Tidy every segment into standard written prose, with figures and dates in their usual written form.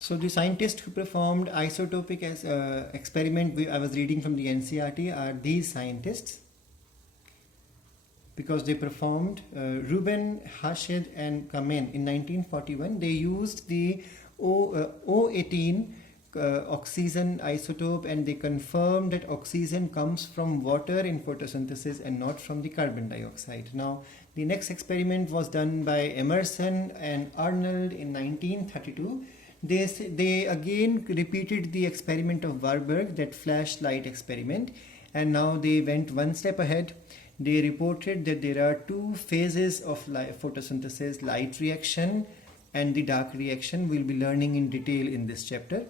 So the scientists who performed isotopic experiment I was reading from the NCERT are these scientists, because they performed Ruben, Hashed and Kamen in 1941. They used the O18 oxygen isotope, and they confirmed that oxygen comes from water in photosynthesis and not from the carbon dioxide. Now the next experiment was done by Emerson and Arnold in 1932. They again repeated the experiment of Warburg, that flashlight experiment, and now they went one step ahead. They reported that there are two phases of photosynthesis, light reaction and the dark reaction. We'll be learning in detail in this chapter.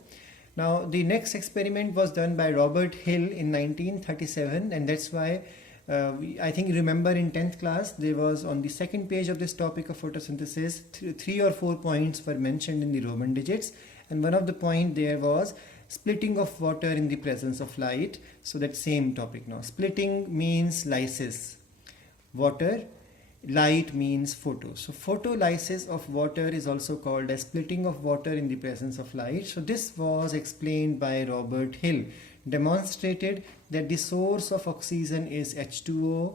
Now the next experiment was done by Robert Hill in 1937, and that's why I think you remember in 10th class there was on the second page of this topic of photosynthesis 3 or 4 points were mentioned in the Roman digits, and one of the point there was splitting of water in the presence of light. So that same topic now. Splitting means lysis, water, light means photo. So photolysis of water is also called as splitting of water in the presence of light. So this was explained by Robert Hill, demonstrated that the source of oxygen is H2O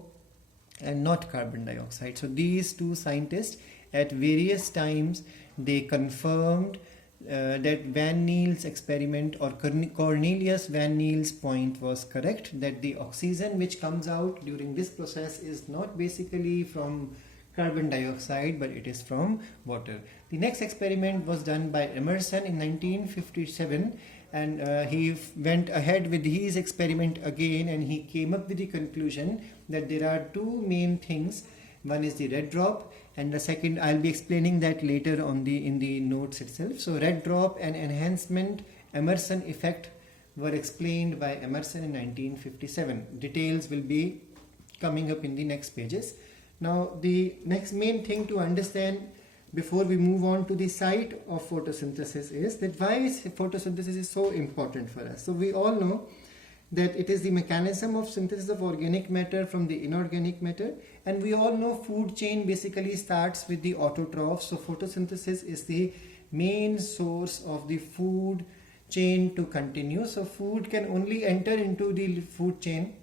and not carbon dioxide. So these two scientists at various times they confirmed that Van Niel's experiment, or Cornelius Van Niel's point, was correct, that the oxygen which comes out during this process is not basically from carbon dioxide, but it is from water. The next experiment was done by Emerson in 1957, and he went ahead with his experiment again, and he came up with the conclusion that there are two main things. One is the red drop, and the second I'll be explaining that later on in the notes itself. So red drop and enhancement Emerson effect were explained by Emerson in 1957. Details will be coming up in the next pages. Now the next main thing to understand before we move on to the site of photosynthesis is that why photosynthesis is so important for us. So we all know that it is the mechanism of synthesis of organic matter from the inorganic matter, and we all know food chain basically starts with the autotroph. So photosynthesis is the main source of the food chain to continue. So food can only enter into the food chain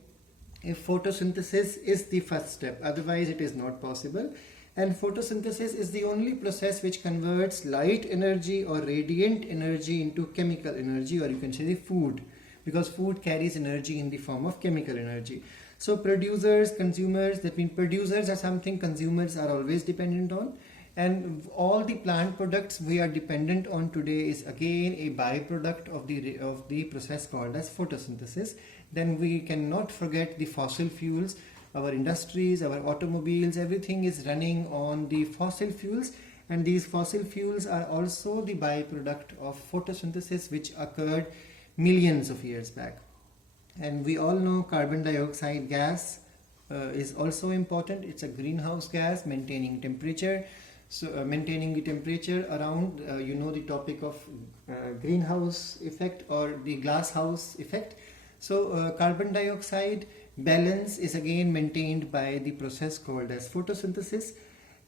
if photosynthesis is the first step, otherwise it is not possible. And photosynthesis is the only process which converts light energy or radiant energy into chemical energy, or you can say the food, because food carries energy in the form of chemical energy. So producers, consumers, that means producers are something consumers are always dependent on, and all the plant products we are dependent on today is again a byproduct of the process called as photosynthesis. Then we cannot forget the fossil fuels. Our industries, our automobiles, everything is running on the fossil fuels, and these fossil fuels are also the byproduct of photosynthesis which occurred millions of years back. And we all know carbon dioxide gas is also important. It's a greenhouse gas, maintaining temperature. So maintaining the temperature around, the topic of greenhouse effect or the glass house effect. So carbon dioxide balance is again maintained by the process called as photosynthesis,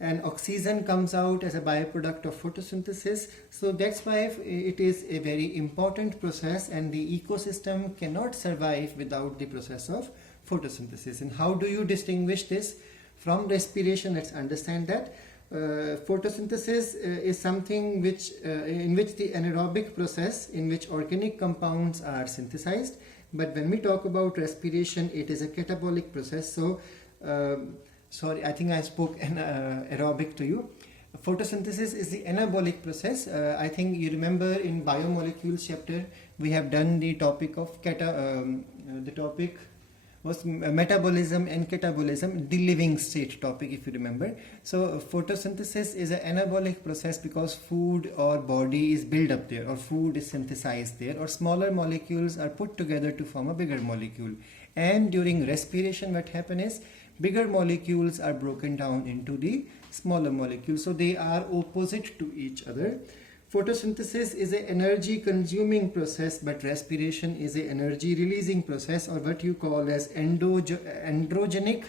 and oxygen comes out as a byproduct of photosynthesis. So that's why it is a very important process, and the ecosystem cannot survive without the process of photosynthesis. And how do you distinguish this from respiration? Let's understand that. Photosynthesis is something which in which the anaerobic process in which organic compounds are synthesized, but when we talk about respiration, it is a catabolic process. So sorry, I think I spoke aerobic to you. Photosynthesis is the anabolic process. I think you remember in biomolecules chapter we have done the topic of the topic was metabolism and catabolism, the living state topic, if you remember. So photosynthesis is an anabolic process because food or body is built up there, or food is synthesized there, or smaller molecules are put together to form a bigger molecule. And during respiration what happens is bigger molecules are broken down into the smaller molecules, so they are opposite to each other. Photosynthesis is an energy consuming process, but respiration is an energy releasing process, or what you call as androgenic,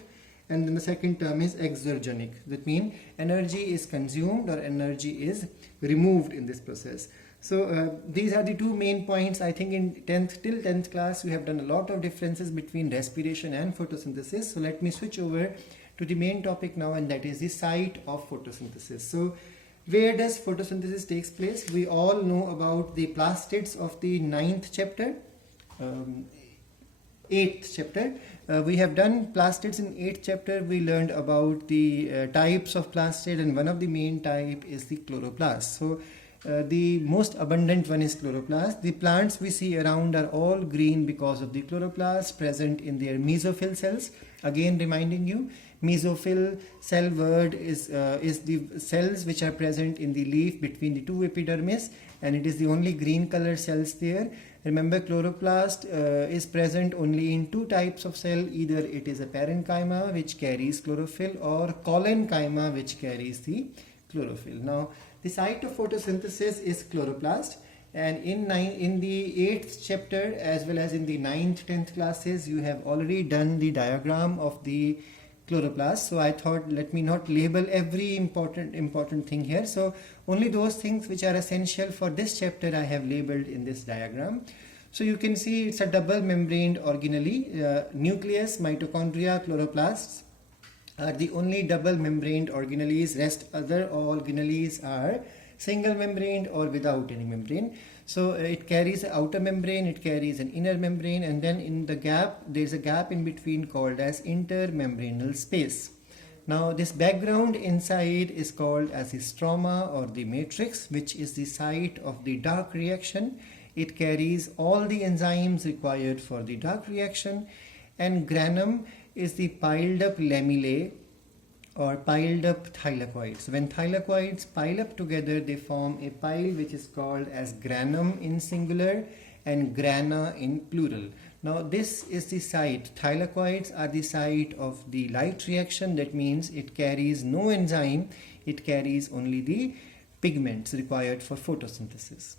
and then the second term is exergenic. That means energy is consumed or energy is removed in this process. So these are the two main points. I think in 10th till 10th class we have done a lot of differences between respiration and photosynthesis. So let me switch over to the main topic now, and that is the site of photosynthesis. So where does photosynthesis takes place? We all know about the plastids of the 9th chapter, 8th chapter. We have done plastids in 8th chapter. We learned about the types of plastid, and one of the main type is the chloroplast. So the most abundant one is chloroplast. The plants we see around are all green because of the chloroplast present in their mesophyll cells. Again reminding you, mesophyll cell word is the cells which are present in the leaf between the two epidermis, and it is the only green color cells there. Remember, chloroplast is present only in two types of cell. Either it is a parenchyma which carries chlorophyll, or collenchyma which carries the chlorophyll. Now the site of photosynthesis is chloroplast, and in the 8th chapter as well as in the 9th 10th classes you have already done the diagram of the chloroplast. So I thought, let me not label every important thing here. So only those things which are essential for this chapter I have labeled in this diagram. So you can see it's a double membraned organelle. Nucleus, mitochondria, chloroplasts are the only double membraned organelles. Rest other organelles are single membraned or without any membrane. So it carries an outer membrane, it carries an inner membrane, and then in the gap there is a gap in between called as intermembranal space. Now this background inside is called as the stroma or the matrix, which is the site of the dark reaction. It carries all the enzymes required for the dark reaction, and granum is the piled up lamellae or piled up thylakoids. When thylakoids pile up together, they form a pile which is called as granum in singular and grana in plural. Now this is the site. Thylakoids are the site of the light reaction. That means it carries no enzyme, it carries only the pigments required for photosynthesis.